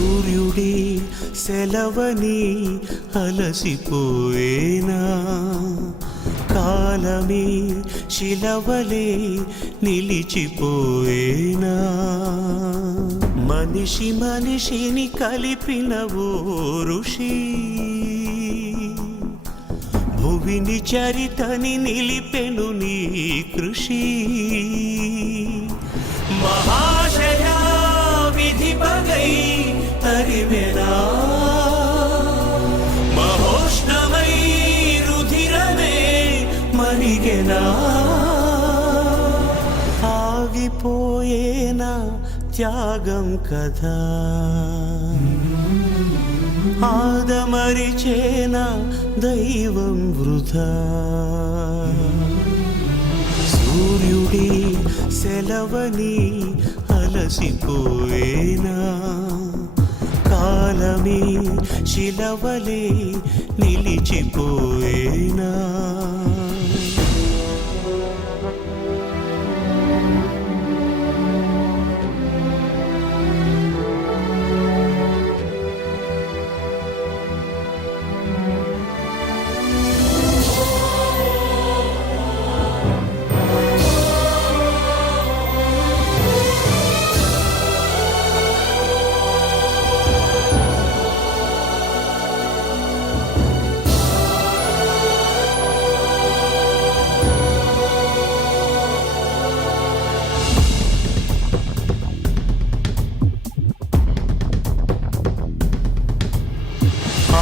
సూర్యుడి సెలవని అలసిపోయేనా, కాలమే శిలవలే నిలిచిపోయేనా, మనిషి మనిషిని కలిపిన ఓ ఋషి, భువిని చరితని నిలిపెను నీ కృషి. మహాశయా విధి పగై తరివెనా, మహోష్ణమై రుధిరమే మరిగెనా, ఆగిపోయేనా త్యాగం కదా, ఆదమరిచేనా దైవం వృధా. సూర్యుడి సెలవని అలసిపోయేనా, కాలమే శిలవలే నిలిచిపోయేనా.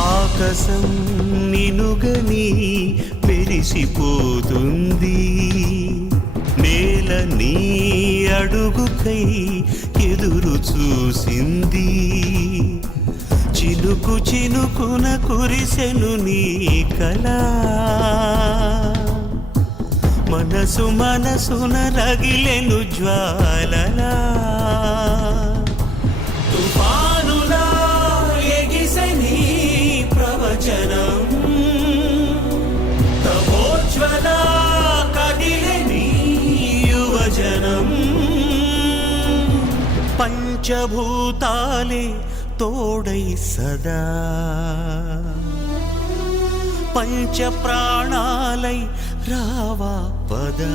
ఆకాశం నినుగని మెరిసిపోతుంది, నేల నీ అడుగుకై ఎదురు చూసింది, చినుకు చినుకున కురిసెను నీ కళ, మనసు మనసున రగిలెను జ్వాలలా, తుఫానులా ఎగిసెని ప్రవచనం, తమోజ్వల కదిలెని యువజనం, పంచభూతాలే తోడై సదా, పంచ ప్రాణాలై రావా పదా.